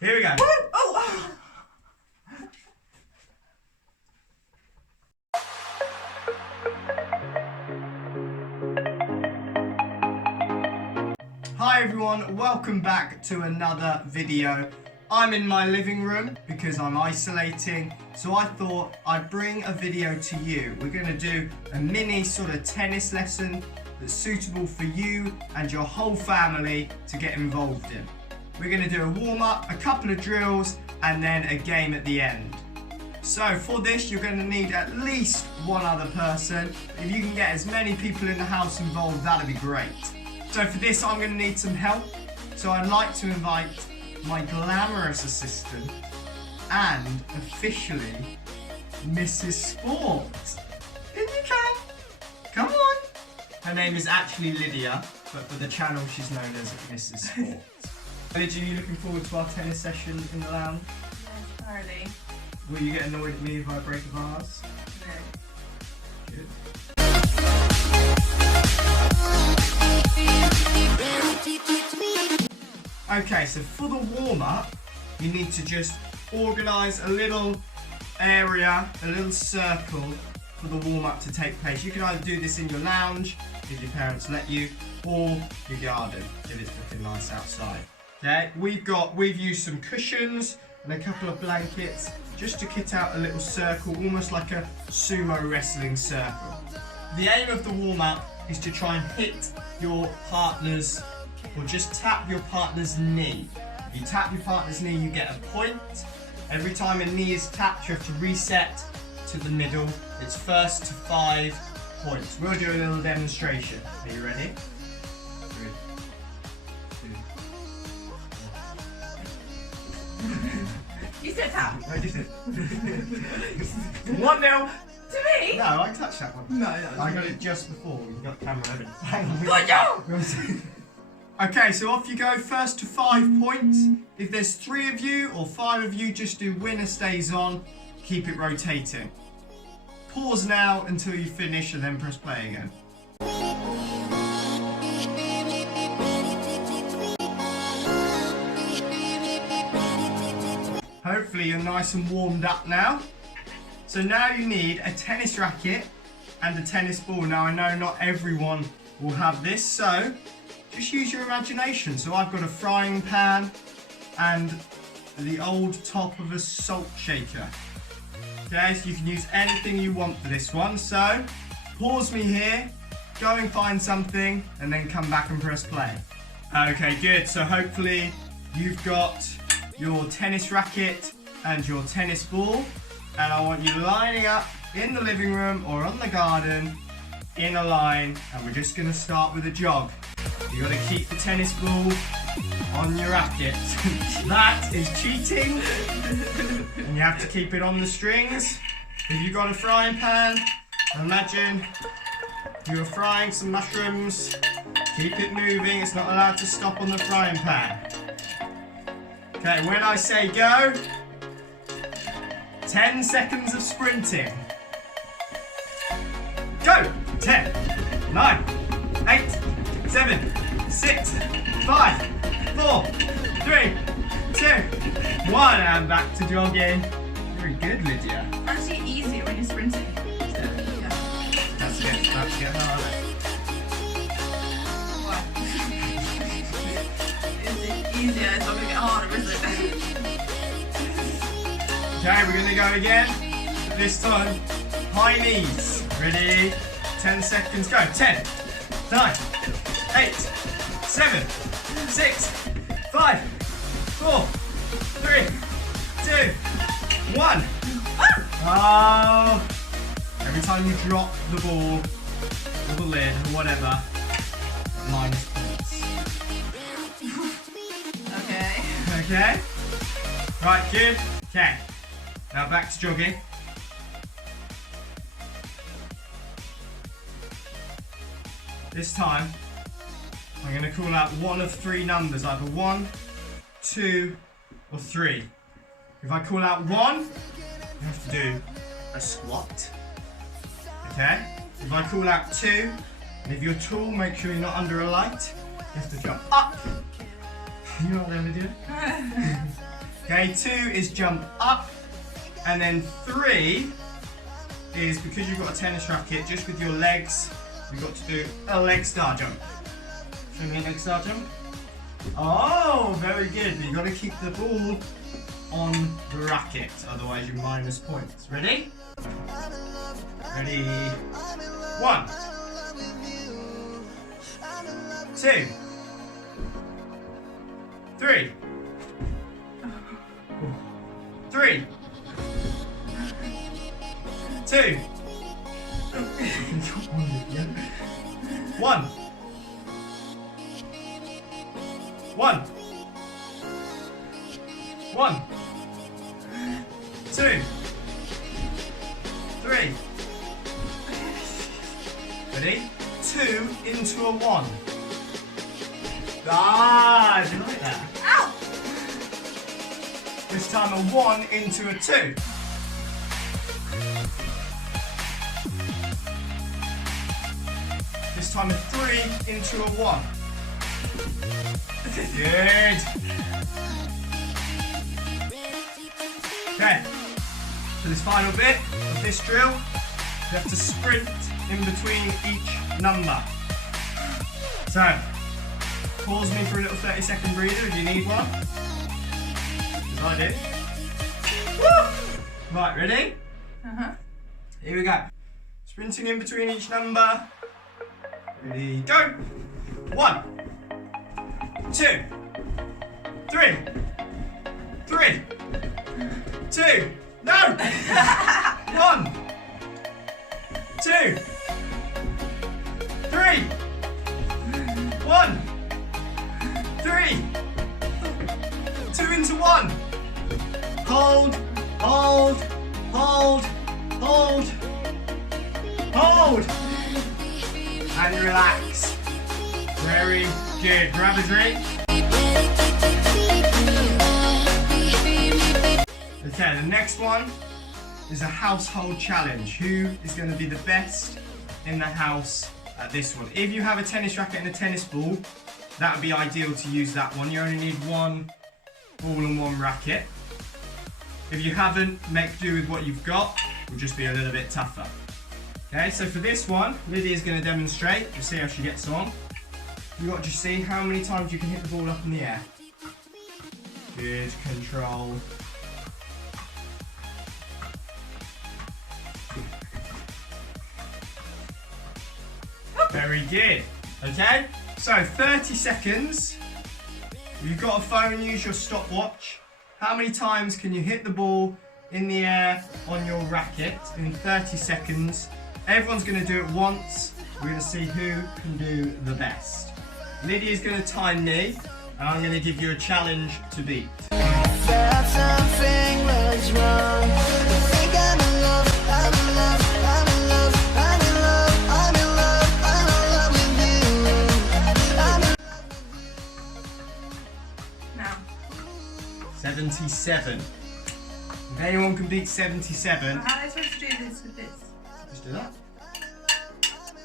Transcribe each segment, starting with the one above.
Here we go. Oh. Hi everyone, welcome back to another video. I'm in my living room because I'm isolating, so I thought I'd bring a video to you. We're going to do a mini sort of tennis lesson that's suitable for you and your whole family to get involved in. We're going to do a warm-up, a couple of drills, and then a game at the end. So for this, you're going to need at least one other person. If you can get as many people in the house involved, that'd be great. So for this, I'm going to need some help. So I'd like to invite my glamorous assistant and officially Mrs. Sport. In you can. Come on. Her name is actually Lydia, but for the channel she's known as Mrs. Sport. Lydia, are you looking forward to our tennis session in the lounge? Yes, thoroughly. Will you get annoyed at me if I break a vase? No. Good. Okay, so for the warm-up, you need to just organise a little area, a little circle for the warm-up to take place. You can either do this in your lounge, if your parents let you, or your garden, if it's looking nice outside. Okay, we've used some cushions and a couple of blankets just to kit out a little circle, almost like a sumo wrestling circle. The aim of the warm-up is to try and hit your partner's, or just tap your partner's knee. If you tap your partner's knee, you get a point. Every time a knee is tapped, you have to reset to the middle. It's first to 5 points. We'll do a little demonstration. Are you ready? 3, 2, 1. You said tap. I just did. 1-0. To me? No, I touched that one. No. I got it just before. You got the camera evidence. Good. Okay, so off you go. First to 5 points. If there's 3 of you or 5 of you, just do winner stays on. Keep it rotating. Pause now until you finish and then press play again. Hopefully you're nice and warmed up now. So now you need a tennis racket and a tennis ball. Now I know not everyone will have this, so just use your imagination. So I've got a frying pan and the old top of a salt shaker. Okay, so you can use anything you want for this one. So pause me here, go and find something, and then come back and press play. Okay, good. So hopefully you've got your tennis racket and your tennis ball, and I want you lining up in the living room or on the garden in a line, and we're just going to start with a jog. You got to keep the tennis ball on your racket. That is cheating, and you have to keep it on the strings. If you've got a frying pan, imagine you're frying some mushrooms. Keep it moving, it's not allowed to stop on the frying pan. Okay, when I say go, 10 seconds of sprinting. Go! 10, 9, 8, 7, 6, 5, 4, 3, 2, 1, and back to jogging. Very good, Lydia. Actually easier when you're sprinting. Yeah. That's it, about to get harder. Is it easier? It's not going to get harder, is it? Okay, we're going to go again. This time, high knees. Ready? 10 seconds, go. 10, 9, 8, 7, 6, 5, 4, 3, 2, 1. Oh! Every time you drop the ball, or the lid, or whatever, minus points. Okay. Okay? Right, good. Okay. Now back to jogging. This time, I'm going to call out one of 3 numbers, either 1, 2, or 3. If I call out 1, you have to do a squat. Okay? If I call out 2, and if you're tall, make sure you're not under a light. You have to jump up You know what they do? Okay, 2 is jump up, and then 3 is, because you've got a tennis racket, just with your legs, you've got to do a leg star jump. Show me a leg star jump. Oh, very good. But you've got to keep the ball on the racket, otherwise you minus points. Ready? Ready? 1, 2, 3, 3, 2, 1, 1, 1, 2, 3. Ready? 2 into a 1. Ah, do you like that? Ow! This time a 1 into a 2. This time a 3 into a 1. Good. Okay. For this final bit of this drill, you have to sprint in between each number. So, pause me for a little 30-second breather if you need one. As I do. Woo! Right, ready? Uh-huh. Here we go. Sprinting in between each number. Ready, go! 1, 2, 3, 3, 2, no! 1, 2, 3, 1, 3, 2 into 1. Hold, hold, hold, hold, hold. And relax. Very good. Grab a drink. Okay, the next one is a household challenge. Who is going to be the best in the house at this one? If you have a tennis racket and a tennis ball, that would be ideal to use that one. You only need one ball and one racket. If you haven't, make do with what you've got. It will just be a little bit tougher. Okay, so for this one, Lydia's going to demonstrate. You'll see how she gets on. You've got to just see how many times you can hit the ball up in the air. Good control. Very good. Okay, so 30 seconds. If you've got a phone, use your stopwatch. How many times can you hit the ball in the air on your racket in 30 seconds? Everyone's going to do it once. We're going to see who can do the best. Lydia's going to time me, and I'm going to give you a challenge to beat. Felt something was wrong. I think I'm in love, I'm in love, I'm in love, I'm in love, I'm in love, I'm in love with you. I'm in 77. If anyone can beat 77, How are they supposed to do this with this? just do that.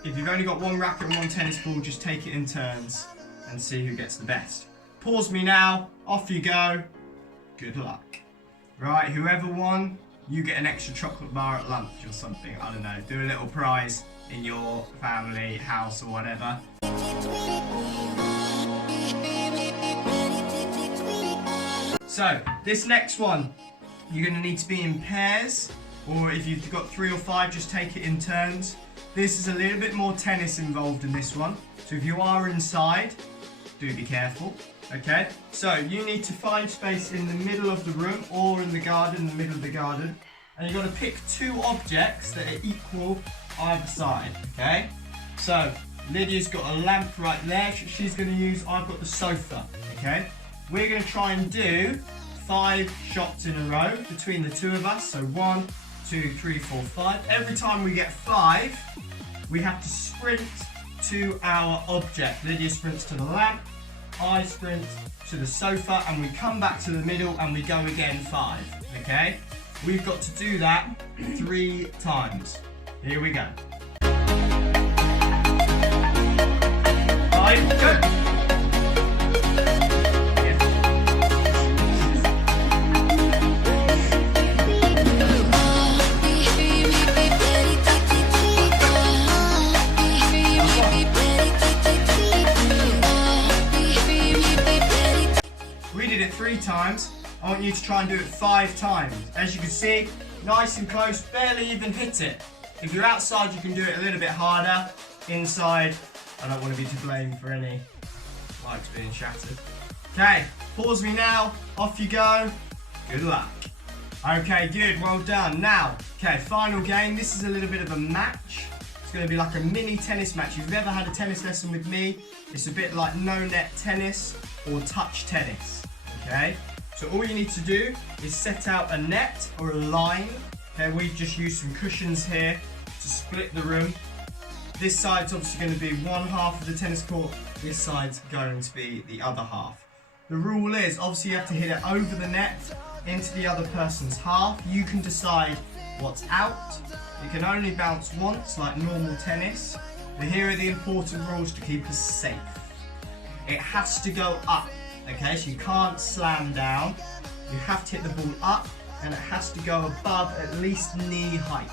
If you've only got one racket and one tennis ball, just take it in turns and see who gets the best. Pause me now, off you go. Good luck. Right, whoever won, you get an extra chocolate bar at lunch or something. I don't know, do a little prize in your family, house or whatever. So, this next one, you're going to need to be in pairs, or if you've got 3 or 5, just take it in turns. This is a little bit more tennis involved in this one, so if you are inside, do be careful, okay? So, you need to find space in the middle of the room, or in the garden, in the middle of the garden, and you've got to pick 2 objects that are equal either side, okay? So, Lydia's got a lamp right there, she's going to use, I've got the sofa, okay? We're going to try and do 5 shots in a row between the 2 of us. So 1, 2, 3, 4, 5. Every time we get 5, we have to sprint to our object. Lydia sprints to the lamp, I sprint to the sofa, and we come back to the middle and we go again 5. Okay? We've got to do that 3 times. Here we go. 5, go! 3 times. I want you to try and do it 5 times. As you can see, nice and close, barely even hit it. If you're outside, you can do it a little bit harder. Inside, I don't want to be to blame for any lights being shattered. Okay, pause me now, off you go. Good luck. Okay, good, well done. Now, okay, final game. This is a little bit of a match. It's going to be like a mini tennis match. If you've ever had a tennis lesson with me, it's a bit like no-net tennis or touch tennis, okay? So all you need to do is set out a net or a line. Okay, we just use some cushions here to split the room. This side's obviously going to be one half of the tennis court. This side's going to be the other half. The rule is, obviously you have to hit it over the net into the other person's half. You can decide what's out. It can only bounce once like normal tennis. But here are the important rules to keep us safe. It has to go up, okay? So you can't slam down. You have to hit the ball up and it has to go above at least knee height.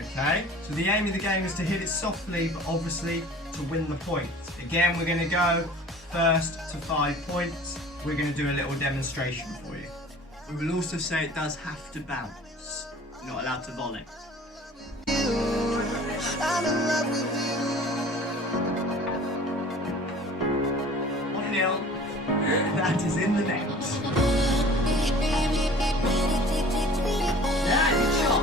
Okay, so the aim of the game is to hit it softly, but obviously to win the points. Again, we're going to go first to 5 points. We're going to do a little demonstration for you. We will also say it does have to bounce. You're not allowed to volley. I'm in love with you. 1-0. That is in the net. Yeah, good shot.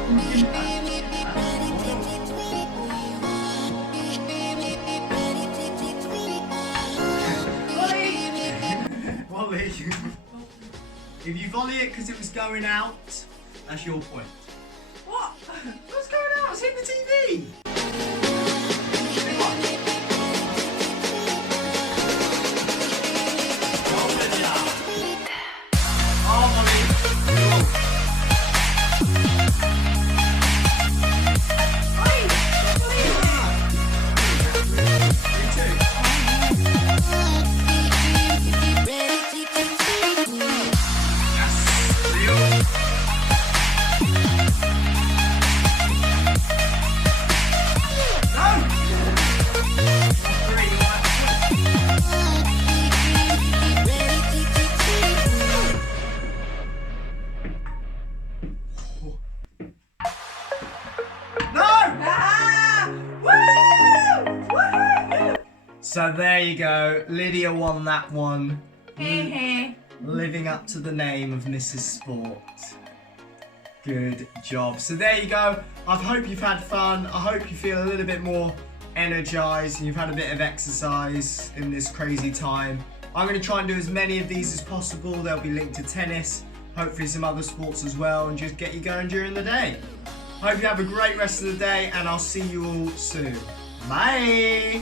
Volley. If you volley it because it was going out, that's your point. What? What's going out? It's in the TV. So there you go, Lydia won that one. Living up to the name of Mrs. Sport. Good job. So there you go. I hope you've had fun. I hope you feel a little bit more energized and you've had a bit of exercise in this crazy time. I'm going to try and do as many of these as possible. They'll be linked to tennis, hopefully some other sports as well, and just get you going during the day. Hope you have a great rest of the day and I'll see you all soon. Bye!